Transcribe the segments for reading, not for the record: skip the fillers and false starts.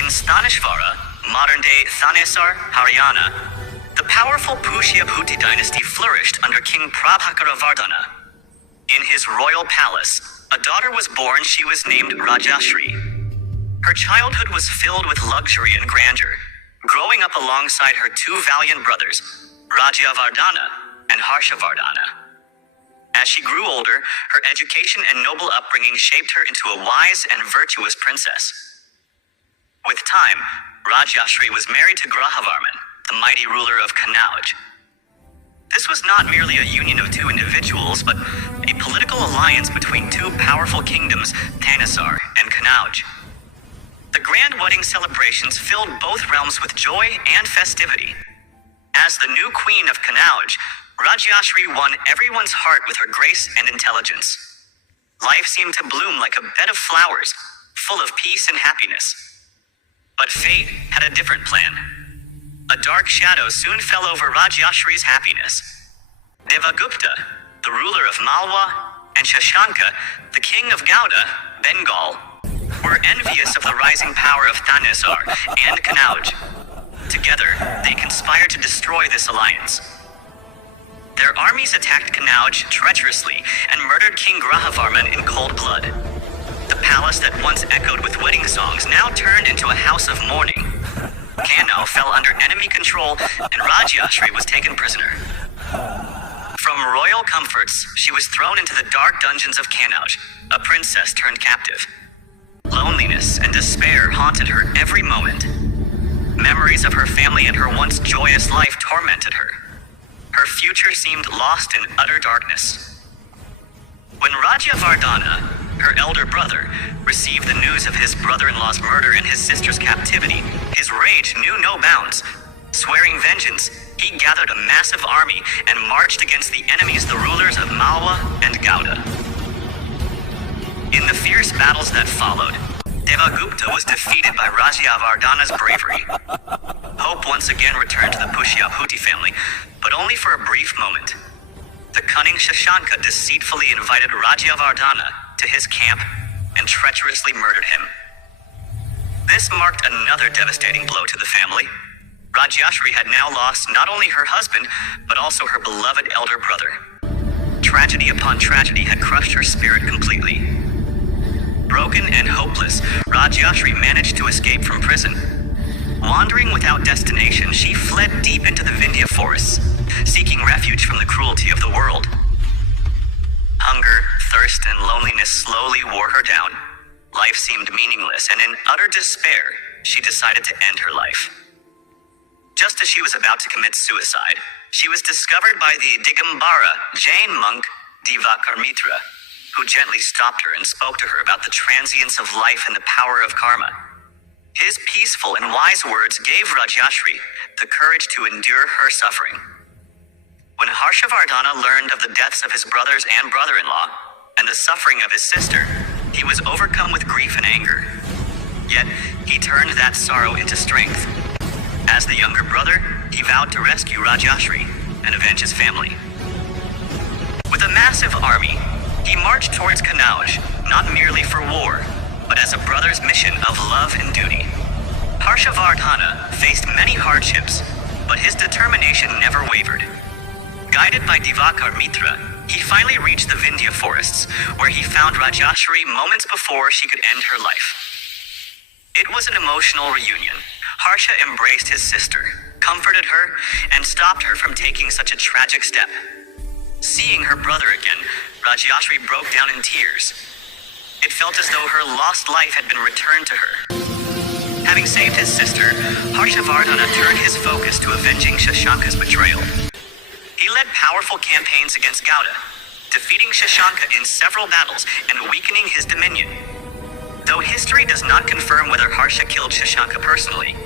In Stanishvara, modern-day Thanesar, Haryana, the powerful Pushyabhuti dynasty flourished under King Prabhakaravardhana. In his royal palace, a daughter was born. She was named Rajshree. Her childhood was filled with luxury and grandeur, growing up alongside her two valiant brothers, Rajshavardhan and Harshavardhan. As she grew older, her education and noble upbringing shaped her into a wise and virtuous princess. With time, Rajshree was married to Grahavarman, the mighty ruler of Kanauj. This was not merely a union of two individuals, but a political alliance between two powerful kingdoms, Thanesar and Kanauj. The grand wedding celebrations filled both realms with joy and festivity. As the new queen of Kanauj, Rajshree won everyone's heart with her grace and intelligence. Life seemed to bloom like a bed of flowers, full of peace and happiness. But fate had a different plan. A dark shadow soon fell over Rajshree's happiness. Devagupta, the ruler of Malwa, and Shashanka, the king of Gauda, Bengal, were envious of the rising power of Thanesar and Kanauj. Together, they conspired to destroy this alliance. Their armies attacked Kanauj treacherously and murdered King Grahavarman in cold blood. The palace that once echoed with wedding songs now turned into a house of mourning. Kanauj fell under enemy control, and Rajshree was taken prisoner. From royal comforts, she was thrown into the dark dungeons of Kanauj, a princess turned captive. Loneliness and despair haunted her every moment. Memories of her family and her once joyous life tormented her. Her future seemed lost in utter darkness. When Rajshavardhan, her elder brother, received the news of his brother-in-law's murder and his sister's captivity, his rage knew no bounds. Swearing vengeance, he gathered a massive army and marched against the enemies, the rulers of Malwa and Gauda. In the fierce battles that followed, Devagupta was defeated by Rajshavardhan's bravery. Hope once again returned to the Pushyabhuti family, but only for a brief moment. The cunning Shashanka deceitfully invited Rajshavardhan to his camp and treacherously murdered him. This marked another devastating blow to the family. Rajshree had now lost not only her husband, but also her beloved elder brother. Tragedy upon tragedy had crushed her spirit completely. Broken and hopeless, Rajshree managed to escape from prison. Wandering without destination, she fled deep into the Vindhya forests, seeking refuge from the cruelty of the world. Hunger, thirst, and loneliness slowly wore her down. Life seemed meaningless, and in utter despair, she decided to end her life. Just as she was about to commit suicide, she was discovered by the Digambara Jain monk Divakarmitra, who gently stopped her and spoke to her about the transience of life and the power of karma. His peaceful and wise words gave Rajshree the courage to endure her suffering. When Harshavardhan learned of the deaths of his brothers and brother-in-law, and the suffering of his sister, he was overcome with grief and anger. Yet, he turned that sorrow into strength. As the younger brother, he vowed to rescue Rajshree and avenge his family. With a massive army, he marched towards Kanauj, not merely for war, but as a brother's mission of love and duty. Harshavardhan faced many hardships, but his determination never wavered. Guided by Divakarmitra, he finally reached the Vindhya forests, where he found Rajshree moments before she could end her life. It was an emotional reunion. Harsha embraced his sister, comforted her, and stopped her from taking such a tragic step. Seeing her brother again, Rajshree broke down in tears. It felt as though her lost life had been returned to her. Having saved his sister, Harshavardhan turned his focus to avenging Shashanka's betrayal. He led powerful campaigns against Gauda, defeating Shashanka in several battles and weakening his dominion. Though history does not confirm whether Harsha killed Shashanka personally,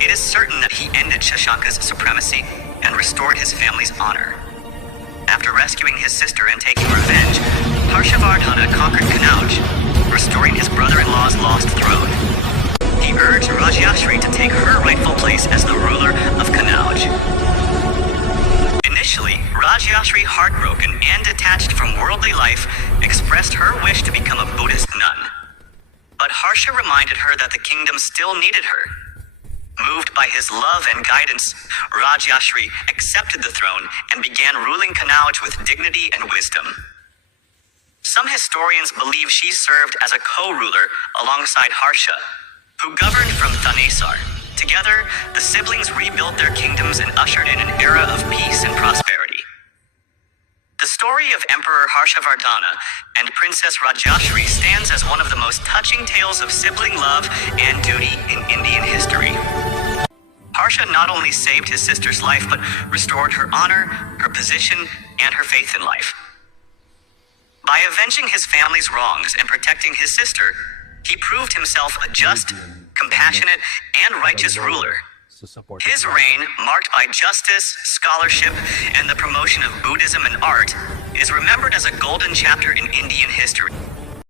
it is certain that he ended Shashanka's supremacy and restored his family's honor. After rescuing his sister and taking revenge, Harshavardhan conquered Kanauj, restoring his brother-in-law's lost throne. He urged Rajshree to take her rightful place as the ruler of Kanauj. Initially, Rajshree, heartbroken and detached from worldly life, expressed her wish to become a Buddhist nun. But Harsha reminded her that the kingdom still needed her. Moved by his love and guidance, Rajshree accepted the throne and began ruling Kannauj with dignity and wisdom. Some historians believe she served as a co-ruler alongside Harsha, who governed from Thanesar. Together, the siblings rebuilt their kingdoms and ushered in an era of peace and prosperity. The story of Emperor Harshavardhana and Princess Rajshree stands as one of the most touching tales of sibling love and duty in Indian history. Harsha not only saved his sister's life, but restored her honor, her position, and her faith in life. By avenging his family's wrongs and protecting his sister, he proved himself a just, compassionate, and righteous ruler. His reign, marked by justice, scholarship, and the promotion of Buddhism and art, is remembered as a golden chapter in Indian history.